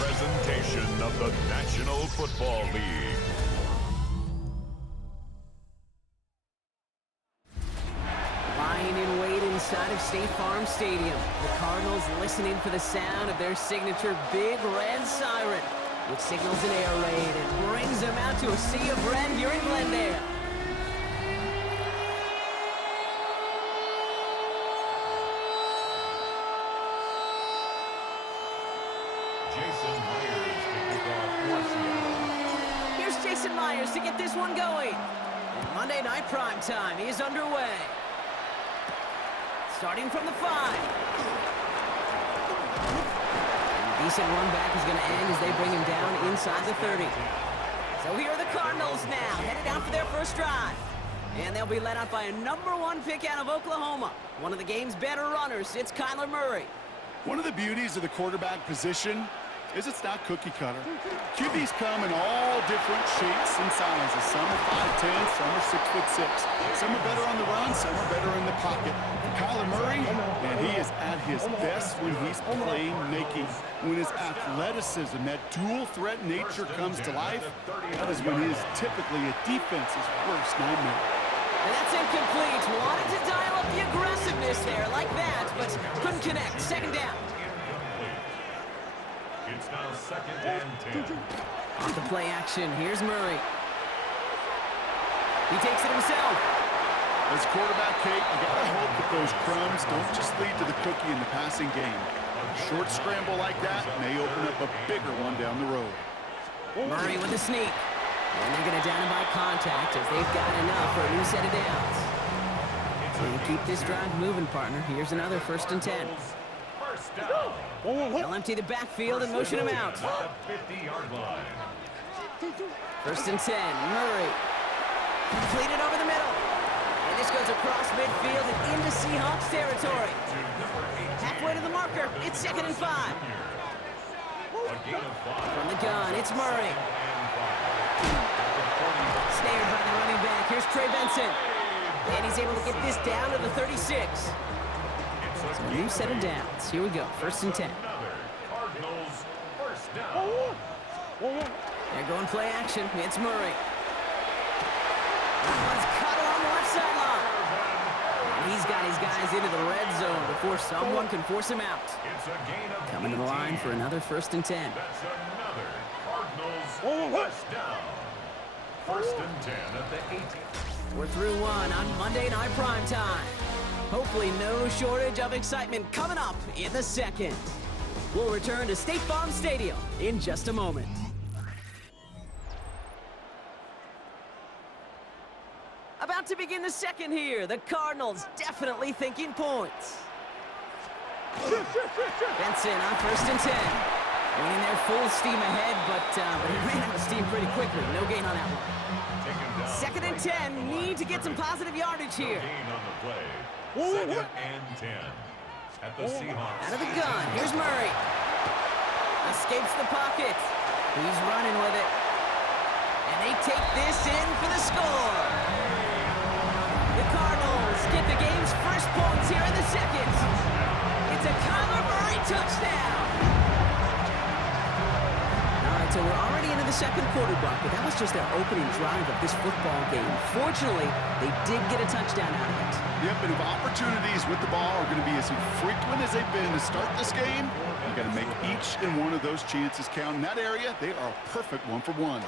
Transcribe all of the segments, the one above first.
presentation of the National Football League. Lying in wait inside of State Farm Stadium, the Cardinals listening for the sound of their signature big red siren, which signals an air raid and brings them out to a sea of red here in Glendale. Here's Jason Myers to get this one going. And Monday Night Primetime is underway. Starting from the 5. And decent run back is going to end as they bring him down inside the 30. So here are the Cardinals now, headed out for their first drive. And they'll be led out by a #1 pick out of Oklahoma. One of the game's better runners, it's Kyler Murray. One of the beauties of the quarterback position is it's not cookie cutter. QBs come in all different shapes and sizes. Some are 5'10", some are 6'6". Some are better on the run, some are better in the pocket. Kyler Murray, and he is at his best when he's playmaking. When his athleticism, that dual threat nature comes to life, that is when he is typically a defense's worst nightmare. And that's incomplete. Wanted to dial up the aggressiveness there like that, but couldn't connect. Second down. It's now 2nd and 10. On the play action, here's Murray. He takes it himself. As quarterback, Kate, you gotta hope that those crumbs don't just lead to the cookie in the passing game. A short scramble like that may open up a bigger one down the road. Murray with a sneak. And they're going to down him by contact as they've got enough for a new set of downs. And keep this drive moving, partner. Here's another 1st and 10. First down. They'll empty the backfield and motion him out. 50-yard line. 1st and 10. Murray. Completed over the middle. And this goes across midfield and into Seahawks territory. Halfway to the marker. It's 2nd and 5. From the gun, it's Murray. Snared by the running back. Here's Trey Benson. And he's able to get this down to the 36. So a new set of downs. Here we go. 1st and 10. Cardinals first down. They're going play action. It's Murray. That one's cut along the left sideline. And he's got his guys into the red zone before someone can force him out. It's a gain of Coming to the line for another 1st and 10. That's another Cardinals first down. 1st and 10 at the 18. We're through one on Monday Night Primetime. Hopefully no shortage of excitement coming up in the 2nd. We'll return to State Farm Stadium in just a moment. About to begin the 2nd here. The Cardinals definitely thinking points. Benson on 1st and 10. Winning their full steam ahead, but he ran out of steam pretty quickly. No gain on that one. 2nd and 10. Need to get some positive yardage here. Gain on the play. 2nd and 10 at the Seahawks. Out of the gun. Here's Murray. Escapes the pocket. He's running with it. And they take this in for the score. The Cardinals get the game's first points here in the 2nd. It's a Kyler Murray touchdown. All right, so we're already into the 2nd quarter, Buck, but that was just their opening drive of this football game. Fortunately, they did get a touchdown out of it. Yep, and if opportunities with the ball are going to be as infrequent as they've been to start this game, you got to make each and one of those chances count. In that area, they are a perfect 1-for-1.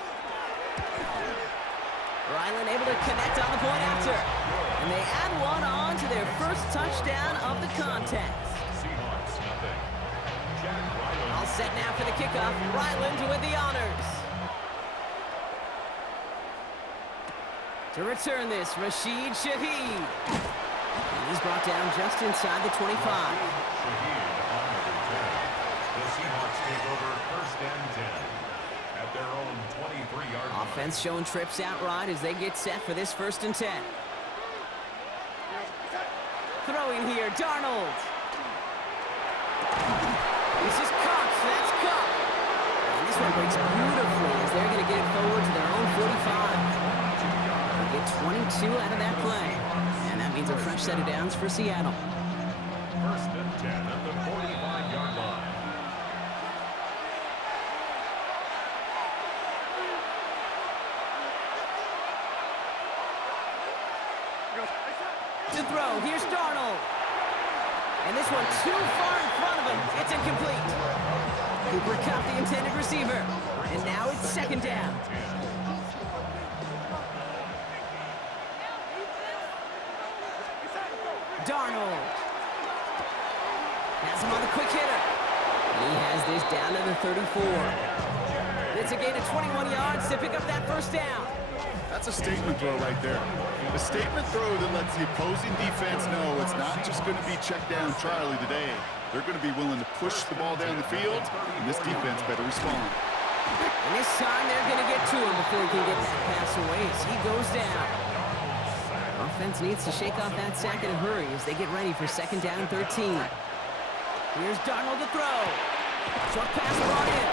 Ryland able to connect on the point after. And they add one on to their first touchdown of the contest. Seahawks nothing. Jack Ryland. All set now for the kickoff. Ryland with the honors. To return this, Rashid Shaheed. And he's brought down just inside the 25. Shaheed on the return. The Seahawks take over 1st and 10 at their own 23-yard line. Offense showing trips out right as they get set for this 1st and 10. Throwing here, Darnold. This is Cox. That's Cox. And this one breaks beautifully as they're going to get it forward to their own 45. They get 22 out of that play. And that means a fresh set of downs for Seattle. 1st and 10 at the 45-yard line. To throw, here's Darnold. And this one too far in front of him. It's incomplete. Cooper caught the intended receiver. And now it's second down. Darnold. Has him on the quick hitter. And he has this down to the 34. It's a gain of 21 yards to pick up that first down. That's a statement throw right there. A statement throw that lets the opposing defense know it's not just going to be check down Charlie today. They're going to be willing to push the ball down the field, and this defense better respond. And this time they're going to get to him before he can get that pass away as he goes down. Offense needs to shake off that sack in a hurry as they get ready for second down and 13. Here's Darnold to throw. Short pass brought in.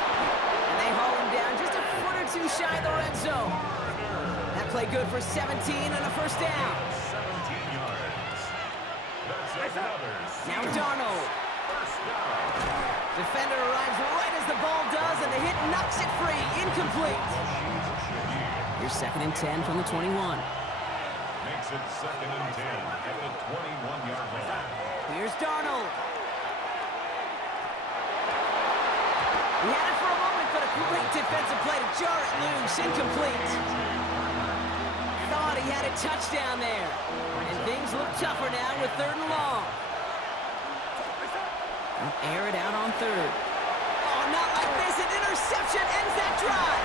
And they haul him down just a foot or two shy of the red zone. That play good for 17 and a first down. 17 yards. That's another. Now Darnold. First down. Defender arrives right as the ball does, and the hit knocks it free. Incomplete. Here's second and 10 from the 21. Makes it second and 10 at the 21-yard line. Here's Darnold. He had it for a moment, but a great defensive play to jar it loose. Incomplete. Thought he had a touchdown there. And things look tougher now with third and long. They'll air it out on third. Oh, not like this. An interception ends that drive.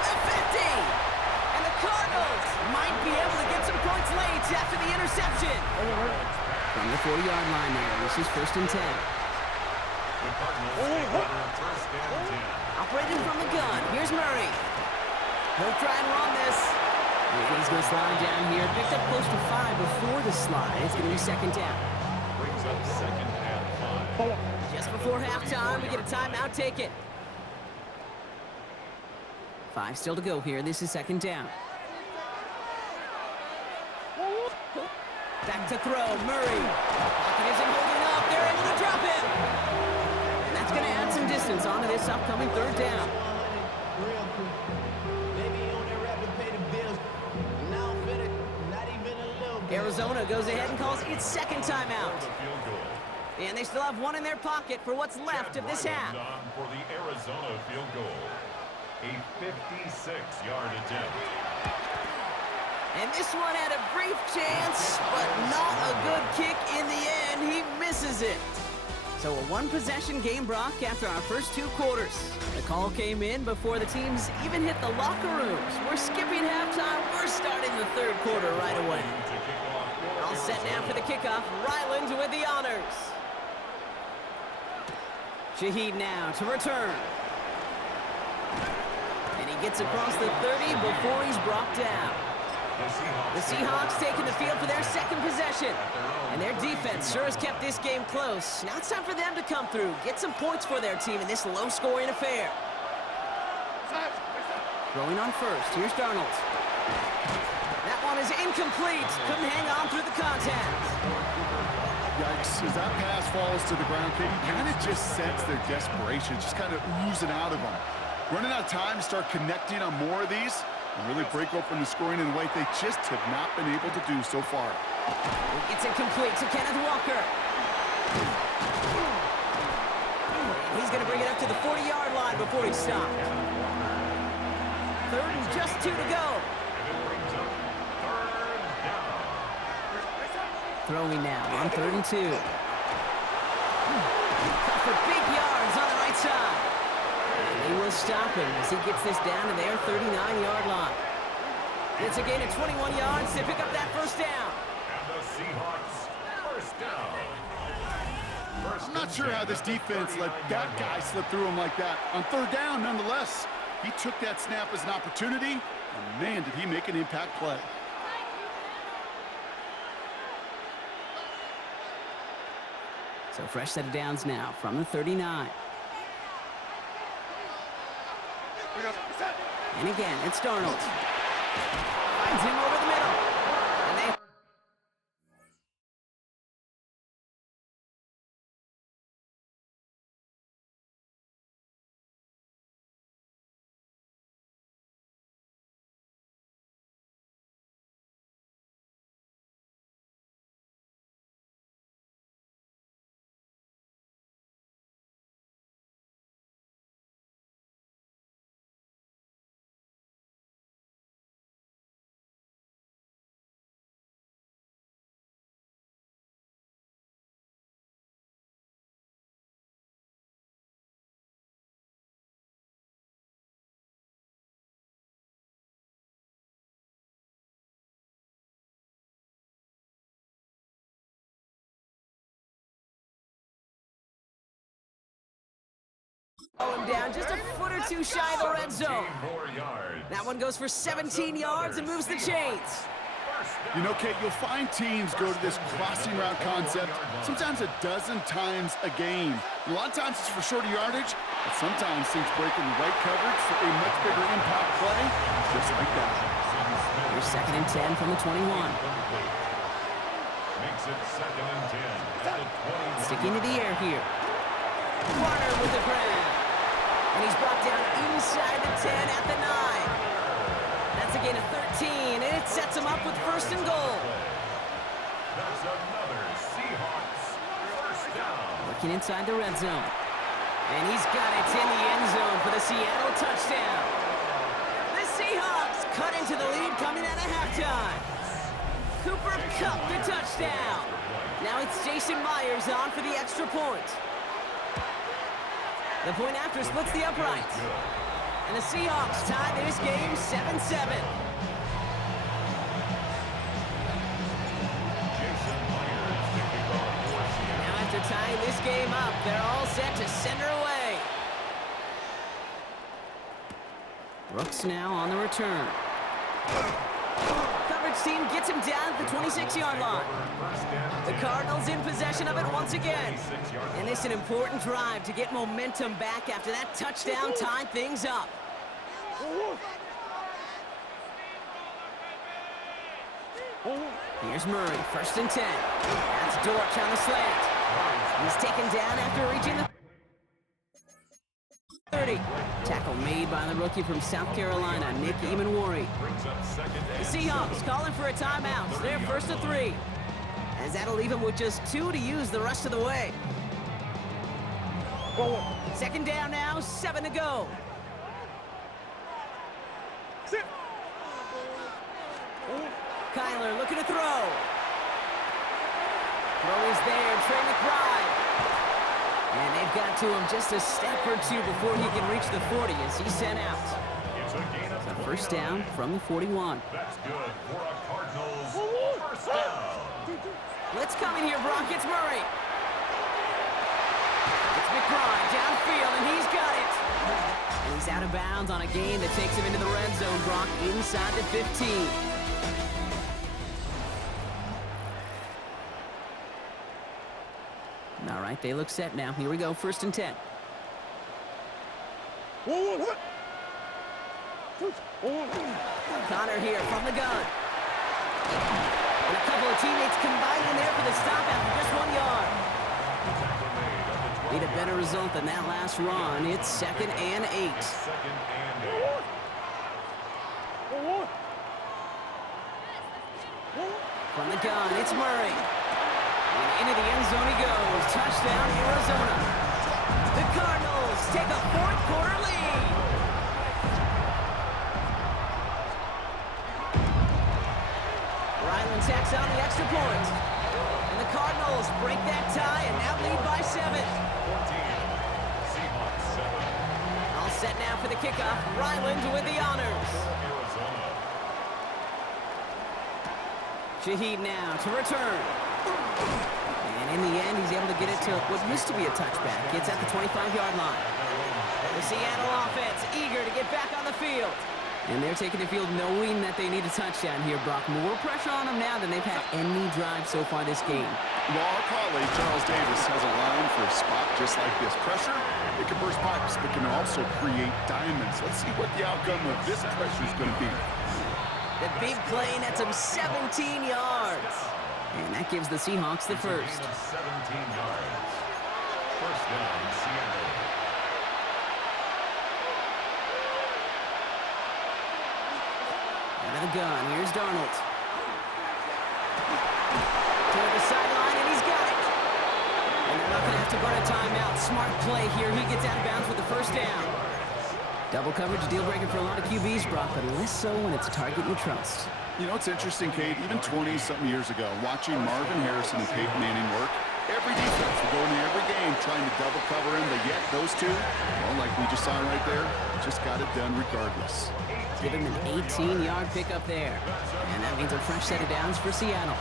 The 50. And the Cardinals might be able to get some points late after the interception. From the 40-yard line there, this is first and 10. The Cardinals take over first and 10. Operating from the gun, here's Murray. He'll try and run this. He's going to slide down here. Picked up close to 5 before the slide. It's going to be second down. Brings up second and 5. Just before halftime, we get a timeout. Take it. 5 still to go here. This is second down. Back to throw, Murray. Pocket isn't holding up. They're able to drop him. And that's going to add some distance onto this upcoming third down. Arizona goes ahead and calls its second timeout. And they still have one in their pocket for what's left of this half. For the Arizona field goal. A 56-yard attempt. And this one had a brief chance, but not a good kick in the end. He misses it. So a one-possession game, Brock, after our first 2 quarters. The call came in before the teams even hit the locker rooms. We're skipping halftime. We're starting the third quarter right away. All set now for the kickoff. Ryland with the honors. Shaheed now to return. And he gets across the 30 before he's brought down. The Seahawks taking the field for their second possession. And their defense sure has kept this game close. Now it's time for them to come through, get some points for their team in this low-scoring affair. Throwing on first, here's Darnold. That one is incomplete. Couldn't hang on through the contact. Yikes, as that pass falls to the ground, you kind of just sense their desperation, just kind of oozing out of them. Running out of time to start connecting on more of these and really break open the scoring in a way they just have not been able to do so far. It's incomplete to Kenneth Walker. He's going to bring it up to the 40-yard line before he's stopped. Third and just 2 to go. Throwing now on 3rd and 2. Cut for big yards on the right side. And they will stop him as he gets this down to their 39-yard line. It's a gain of 21 yards to pick up that first down. And the Seahawks first down. I'm not sure how this defense let that guy slip through him like that. On 3rd down, nonetheless, he took that snap as an opportunity, and man, did he make an impact play. So fresh set of downs now from the 39. And again, it's Darnold. Finds him over the middle. Him down just a foot or two shy of the red zone. More yards. That one goes for 17 yards and moves the chains. You know, Kate, you'll find teams go to this crossing route concept sometimes a dozen times a game. A lot of times it's for shorter yardage, but sometimes teams break in the right coverage for a much bigger impact play, just like that. Here's 2nd and 10 from the 21. Makes it 2nd and 10 at the 21. Sticking to the air here. Warner with the grab. And he's brought down inside the 10 at the 9. That's a gain of 13, and it sets him up with 1st and goal. That's another Seahawks first down. Working inside the red zone. And he's got it in the end zone for the Seattle touchdown. The Seahawks cut into the lead coming out of halftime. Cooper Kupp the touchdown. Now it's Jason Myers on for the extra point. The point after splits the uprights. And the Seahawks tie this game 7-7. Now after tying this game up, they're all set to send her away. Brooks now on the return. Coverage team gets him down at the 26-yard line. The Cardinals in possession of it once again. And it's an important drive to get momentum back after that touchdown tied things up. Here's Murray, 1st and 10. That's Dortch on the slant. He's taken down after reaching the 30. Tackle made by the rookie from South Carolina, Nick Emanwari. The Seahawks calling for a timeout. So they're 1st and 3. As that'll leave him with just 2 to use the rest of the way. 2nd down now, 7 to go. Kyler looking to throw. Throw is there, Trey McBride. And they've got to him just a step or 2 before he can reach the 40 as he's sent out. It's a gain of So 1st down from the 41. That's good for a Cardinals first down. Let's come in here, Brock. It's Murray. It's McBride downfield, and he's got it. And he's out of bounds on a gain that takes him into the red zone, Brock, inside the 15. All right, they look set now. Here we go, 1st and 10. Connor here from the gun. And a couple of teammates combining there for the stop after just 1 yard. Need a better result than that last run. It's 2nd and 8. From the gun, it's Murray. And into the end zone he goes. Touchdown, Arizona. The Cardinals take a 4th quarter lead. Ryland tacks on the extra point. And the Cardinals break that tie and now lead by 7. 14. Seahawks 7. All set now for the kickoff. Ryland with the honors. Arizona. Shaheed now to return. And in the end, he's able to get it to what used to be a touchback. It's at the 25-yard line. The Seattle offense eager to get back on the field. And they're taking the field knowing that they need a touchdown here, Brock. More pressure on them now than they've had any drive so far this game. Well, our colleague, Charles Davis, has a line for a spot just like this. Pressure, it can burst pipes, but can also create diamonds. Let's see what the outcome of this pressure is going to be. The big play nets him 17 yards. And that gives the Seahawks the first. 17 yards. First down, Seattle. Out of the gun, here's Darnold. Toward the sideline, and he's got it. And they're not going to have to burn a timeout. Smart play here. He gets out of bounds with the first down. Double coverage, deal breaker for a lot of QBs, Brock, but less so when it's a target you trust. You know, it's interesting, Kate, even 20-something years ago, watching Marvin Harrison and Peyton Manning work, every defense would go into every game trying to double cover him, but yet those two, well, like we just saw right there, just got it done regardless. Give him an 18-yard pickup there. And that means a fresh set of downs for Seattle.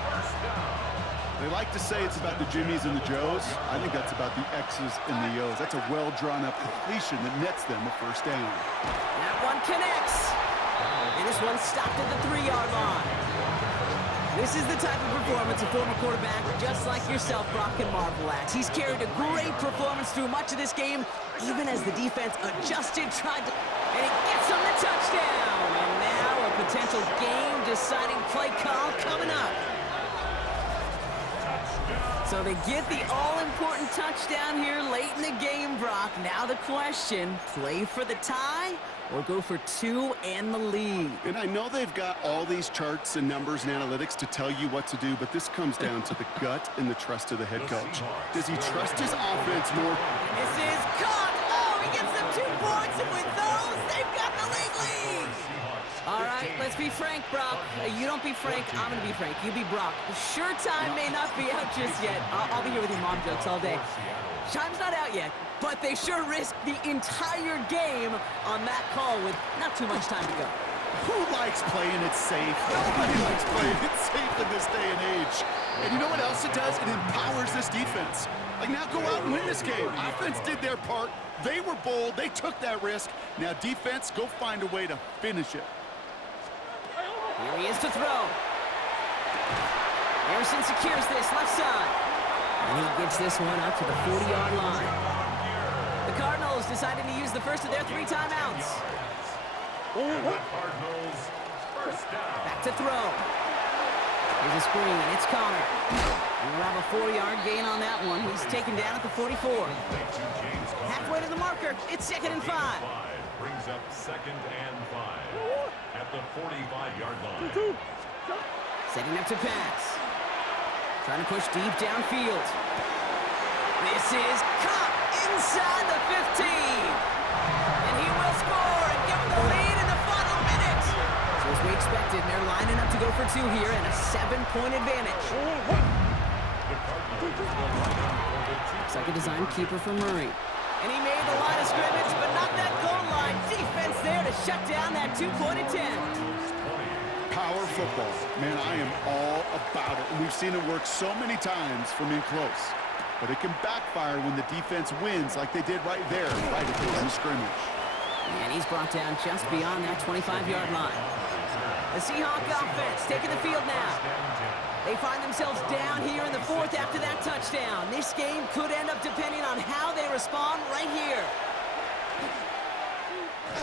They like to say it's about the Jimmies and the Joes. I think that's about the X's and the O's. That's a well-drawn-up completion that nets them a first down. That one connects. And this one stopped at the 3-yard line. This is the type of performance a former quarterback just like yourself, Brock, can marvel at. He's carried a great performance through much of this game, even as the defense adjusted, tried to... And he gets him the touchdown. And now a potential game-deciding play call coming up. So they get the all-important touchdown here late in the game, Brock. Now the question, play for the tie or go for 2 and the lead? And I know they've got all these charts and numbers and analytics to tell you what to do, but this comes down to the gut and the trust of the head coach. Does he trust his offense more? This is caught. Oh, he gets them 2 points, and with those, they've got the lead. All right, let's be frank, Brock. You don't be Frank, I'm going to be Frank. You be Brock. Sure, time may not be out just yet. I'll be here with your mom jokes all day. Time's not out yet, but they sure risked the entire game on that call with not too much time to go. Who likes playing it safe? Nobody likes playing it safe in this day and age. And you know what else it does? It empowers this defense. Like, now go out and win this game. Offense did their part. They were bold. They took that risk. Now, defense, go find a way to finish it. Here he is to throw. Harrison secures this left side. And he gets this one up to the 40-yard line. The Cardinals decided to use the first of their 3 timeouts. Back to throw. Here's a screen. It's Connor. And we'll have a 4-yard gain on that one. He's taken down at the 44. Halfway to the marker. It's 2nd and 5. Brings up 2nd and 5 at the 45-yard line. Setting up to pass. Trying to push deep downfield. This is caught inside the 15. And he will score and give them the lead in the final minute. So as we expected, they're lining up to go for 2 here and a 7-point advantage. Looks like a design keeper for Murray. And he made the line of scrimmage, but not that goal line. Defense there to shut down that 2-point attempt. Power football. Man, I am all about it. And we've seen it work so many times from in close. But it can backfire when the defense wins like they did right there, right at the line of scrimmage. And he's brought down just beyond that 25-yard line. The Seahawks offense taking the field now. They find themselves down here in the 4th after that touchdown. This game could end up depending on how they respond right here.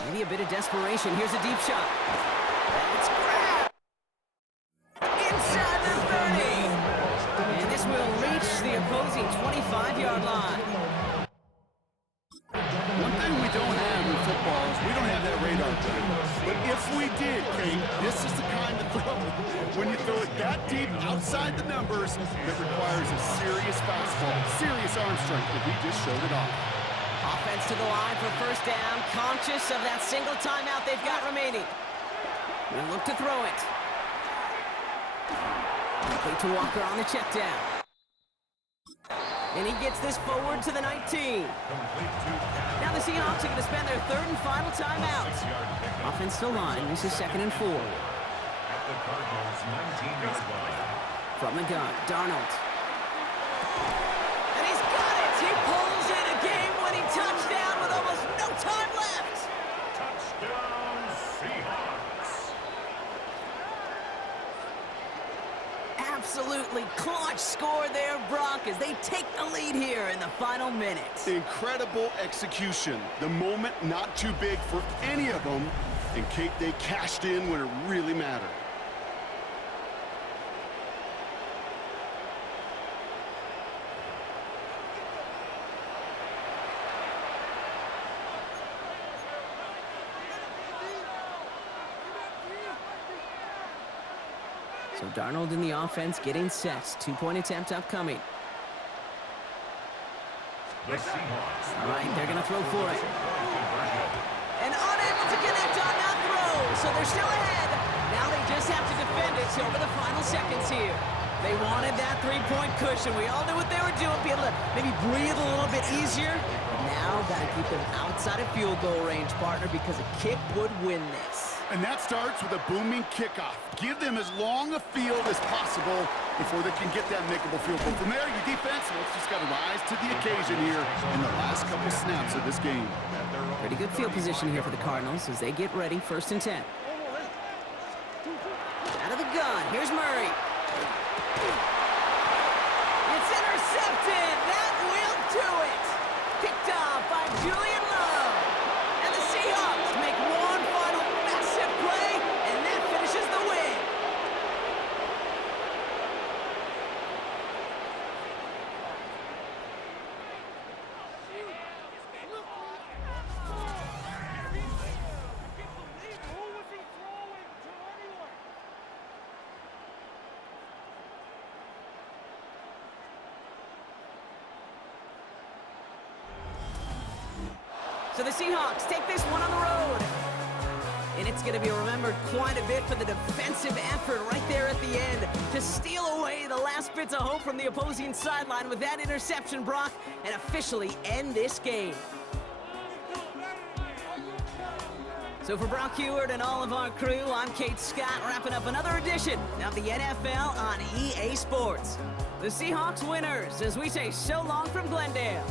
Maybe a bit of desperation. Here's a deep shot. It's grabbed. Inside the 30. And this will reach the opposing 25-yard line. One thing we don't have in football is we don't have that radar. But if we did, Kate, this is the kind of throw. When you throw it that deep outside the numbers, that requires a serious fastball, serious arm strength, and he just showed it off. Offense to the line for first down, conscious of that single timeout they've got remaining. We'll look to throw it. Complete to Walker on the check down. And he gets this forward to the 19. Now the Seahawks are going to spend their 3rd and final timeout. Offense to line. This is 2nd and 4. At the Cardinals' 19-yard line. From the gun, Darnold. And he's got it! He pulls in a game-winning touchdown with almost no time left. Touchdown, Seahawks. Absolutely clutch score there, Brock, as they take the lead here in the final minute. Incredible execution. The moment not too big for any of them. And Kate, they cashed in when it really mattered. So Darnold in the offense getting set. 2-point attempt upcoming. The Seahawks. All right, they're going to throw for it. And unable to connect on that throw, so they're still ahead. Now they just have to defend it over the final seconds here. They wanted that 3-point cushion. We all knew what they were doing, be able to maybe breathe a little bit easier. But now got to keep them outside of field goal range, partner, because a kick would win this. And that starts with a booming kickoff. Give them as long a field as possible before they can get that makeable field goal. From there, your defense, well, it's just got to rise to the occasion here in the last couple snaps of this game. Pretty good field position here for the Cardinals as they get ready, 1st and 10. Out of the gun, here's Murray. It's intercepted! That will do it! Picked off by Julian Love. And the Seahawks make one final massive play, and that finishes the win. So the Seahawks take this one on the road. And it's going to be remembered quite a bit for the defensive effort right there at the end to steal away the last bits of hope from the opposing sideline with that interception, Brock, and officially end this game. So for Brock Heward and all of our crew, I'm Kate Scott, wrapping up another edition of the NFL on EA Sports. The Seahawks winners as we say so long from Glendale.